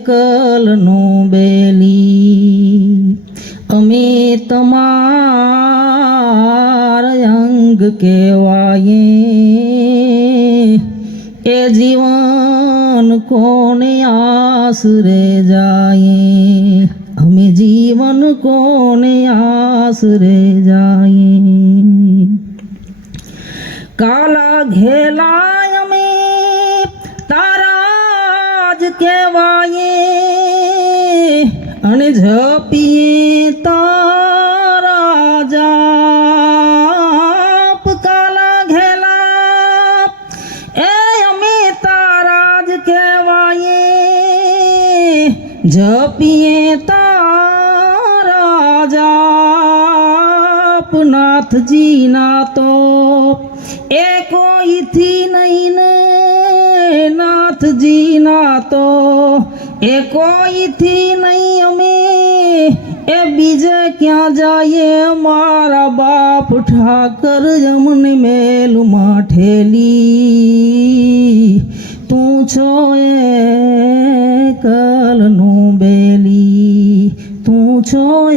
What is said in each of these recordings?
કલનો બેલી અમે તમાર અંગ કહેવાય એ જીવન કોને આશરે જાય અમે જીવન કોને આશરે જાય કાલા ઘેલા અમે તારા જ કહેવાય અને ઝપીએ તારા જાપ કાલા ઘેલા એ અમે તારા જ કહેવાય ઝપીએ તારા જાપ નાથજી ના તો એ કોઈથી નહીં ને નાથજી ના તો એ કોઈથી નહીં અમે એ બીજે ક્યાં જઈએ મારા બાપ ઠાકર અમને મેલમાં ઠેલી તું છો એ કલનો બેલી તું છો એ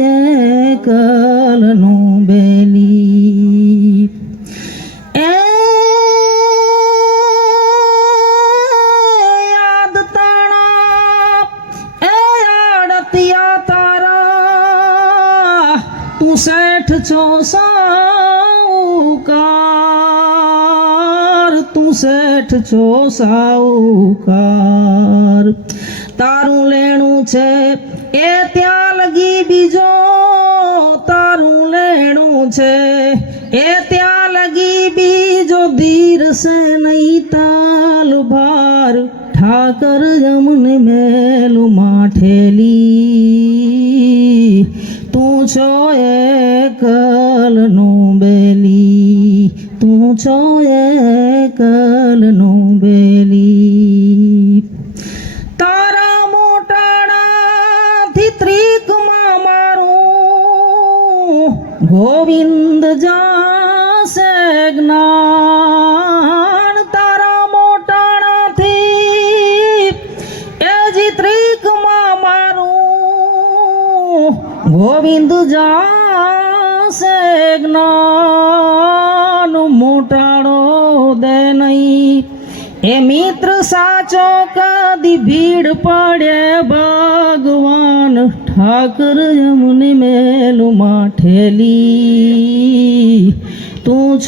કલનો બેલી એ યાદ તાણા એ આડતિયા તારા તું શેઠ છો સાઉકાર તું શેઠ છો સાઉકાર તારું લેણું છે એ ત્યાં લગી બીજો તારું લેણું છે એ ત્યાં લગી બીજો ધીરસે નહીં તાલ ભાર ઠાકર અમને મેલુમાં ઠેલી તું છો એ કલનો બેલી તું છો એ કલનો બેલી તારા મોટાણાથી ત્રિકમાં મારું ગોવિંદ જાશે જ્ઞાન તારા મોટાણાથી એ જી ત્રિકમાં મારું ગોવિંદ જાશે જ્ઞાન મોટાળો દે નહીં એ મિત્ર સાચો કદી ભીડ પડે ભગવાન ઠાકર અમને મેલુમાં ઠેલી તું